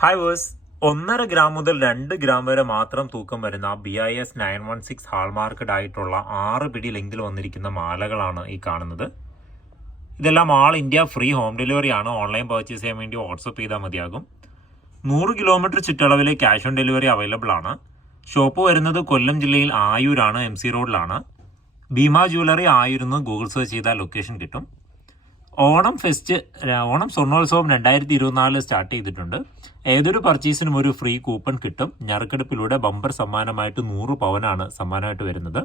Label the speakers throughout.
Speaker 1: Hi verse ഒന്നര gram മുതൽ രണ്ട് ഗ്രാം വരെ മാത്രം തൂക്കം വരുന്ന B I S nine one six hallmarked ആയിട്ടുള്ള ആറ് പിടി ലെങ്കിൽ വന്നിരിക്കുന്ന മാലകളാണ് ഈ കാണുന്നത്. ഇതെല്ലാം all India free home delivery ആണ്. ഓൺലൈൻ പർച്ചേസ് ചെയ്യാൻ വേണ്ടി വാട്സപ്പ് ചെയ്താൽ മതിയാകും. നൂറ് കിലോമീറ്റർ ചുറ്റളവിൽ ക്യാഷ് ഓൺ ഡെലിവറി അവൈലബിൾ ആണ്. ഷോപ്പ് വരുന്നത് കൊല്ലം ജില്ലയിൽ ആയൂരാണ് എം സി റോഡിലാണ് ഭീമ ജ്വല്ലറി ആയിരുന്നു ഗൂഗിൾ സെർച്ച് ചെയ്താൽ ലൊക്കേഷൻ കിട്ടും. ഓണം ഫെസ്റ്റ് ഓണം സ്വർണോത്സവം രണ്ടായിരത്തി ഇരുപത്തിനാലിൽ സ്റ്റാർട്ട് ചെയ്തിട്ടുണ്ട്. ഏതൊരു പർച്ചേസിനും ഒരു ഫ്രീ കൂപ്പൺ കിട്ടും. ഞറുക്കെടുപ്പിലൂടെ ബമ്പർ സമ്മാനമായിട്ട് നൂറ് പവനാണ് സമ്മാനമായിട്ട് വരുന്നത്.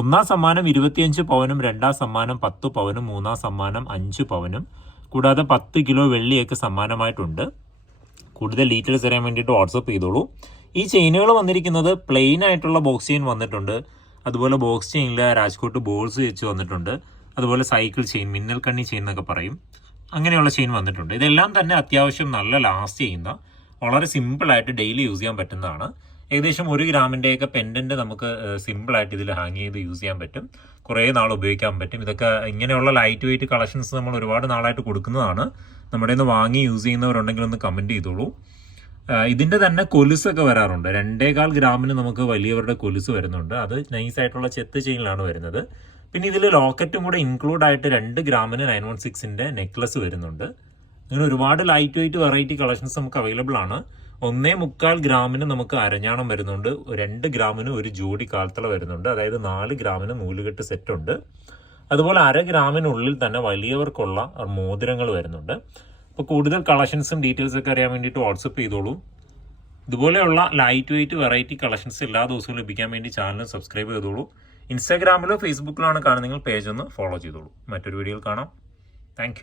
Speaker 1: ഒന്നാം സമ്മാനം ഇരുപത്തിയഞ്ച് പവനും രണ്ടാം സമ്മാനം പത്ത് പവനും മൂന്നാം സമ്മാനം അഞ്ച് പവനും. കൂടാതെ പത്ത് കിലോ വെള്ളിയൊക്കെ സമ്മാനമായിട്ടുണ്ട്. കൂടുതൽ ഡീറ്റെയിൽസ് അറിയാൻ വേണ്ടിയിട്ട് വാട്സപ്പ് ചെയ്തോളൂ. ഈ ചെയിനുകൾ വന്നിരിക്കുന്നത് പ്ലെയിൻ ആയിട്ടുള്ള ബോക്സ് ചെയിൻ വന്നിട്ടുണ്ട്. അതുപോലെ ബോക്സ് ചെയിനിൽ രാജ്കോട്ട് ബോൾസ് വെച്ച് വന്നിട്ടുണ്ട്. അതുപോലെ സൈക്കിൾ ചെയിൻ മിന്നൽ കണ്ണി ചെയിൻ എന്നൊക്കെ പറയും. അങ്ങനെയുള്ള ചെയിൻ വന്നിട്ടുണ്ട്. ഇതെല്ലാം തന്നെ അത്യാവശ്യം നല്ല ലാസ്റ്റ് ചെയ്യുന്ന വളരെ സിമ്പിളായിട്ട് ഡെയിലി യൂസ് ചെയ്യാൻ പറ്റുന്നതാണ്. ഏകദേശം ഒരു ഗ്രാമിന്റെയൊക്കെ പെൻഡന്റ് നമുക്ക് സിമ്പിളായിട്ട് ഇതിൽ ഹാങ് ചെയ്ത് യൂസ് ചെയ്യാൻ പറ്റും. കുറേ നാൾ ഉപയോഗിക്കാൻ പറ്റും. ഇതൊക്കെ ഇങ്ങനെയുള്ള ലൈറ്റ് വെയിറ്റ് കളക്ഷൻസ് നമ്മൾ ഒരുപാട് നാളായിട്ട് കൊടുക്കുന്നതാണ്. നമ്മുടെ നിന്ന് വാങ്ങി യൂസ് ചെയ്യുന്നവരുണ്ടെങ്കിൽ ഒന്ന് കമന്റ് ചെയ്തോളൂ. ഇതിന്റെ തന്നെ കൊലുസൊക്കെ വരാറുണ്ട്. രണ്ടേകാൽ ഗ്രാമിന് നമുക്ക് വലിയവരുടെ കൊലുസ് വരുന്നുണ്ട്. അത് നൈസായിട്ടുള്ള ചെത്ത് ചെയിനിലാണ് വരുന്നത്. പിന്നെ ഇതിൽ ലോക്കറ്റും കൂടെ ഇൻക്ലൂഡ് ആയിട്ട് രണ്ട് ഗ്രാമിന് നയൻ വൺ സിക്സിന്റെ നെക്ലസ് വരുന്നുണ്ട്. അങ്ങനെ ഒരുപാട് ലൈറ്റ് വെയിറ്റ് വെറൈറ്റി കളക്ഷൻസ് നമുക്ക് അവൈലബിൾ ആണ്. ഒന്നേ മുക്കാൽ ഗ്രാമിന് നമുക്ക് അരഞ്ഞാണം വരുന്നുണ്ട്. രണ്ട് ഗ്രാമിന് ഒരു ജോഡി കാൽത്തള വരുന്നുണ്ട്. അതായത് നാല് ഗ്രാമിന് നൂലുകെട്ട് സെറ്റ് ഉണ്ട്. അതുപോലെ അര ഗ്രാമിനുള്ളിൽ തന്നെ വലിയവർക്കുള്ള മോതിരങ്ങൾ വരുന്നുണ്ട്. അപ്പോൾ കൂടുതൽ കളക്ഷൻസും ഡീറ്റെയിൽസ് ഒക്കെ അറിയാൻ വേണ്ടിയിട്ട് വാട്സപ്പ് ചെയ്തോളൂ. ഇതുപോലെയുള്ള ലൈറ്റ് വെയിറ്റ് വെറൈറ്റി കളക്ഷൻസ് എല്ലാ ദിവസവും ലഭിക്കാൻ വേണ്ടി ചാനൽ സബ്സ്ക്രൈബ് ചെയ്തോളൂ. ഇൻസ്റ്റാഗ്രാമിലോ ഫേസ്ബുക്കിലോ ആണ് കാണുന്നതെങ്കിൽ പേജ് ഒന്ന് ഫോളോ ചെയ്തോളൂ. മറ്റൊരു വീഡിയോയിൽ കാണാം. താങ്ക്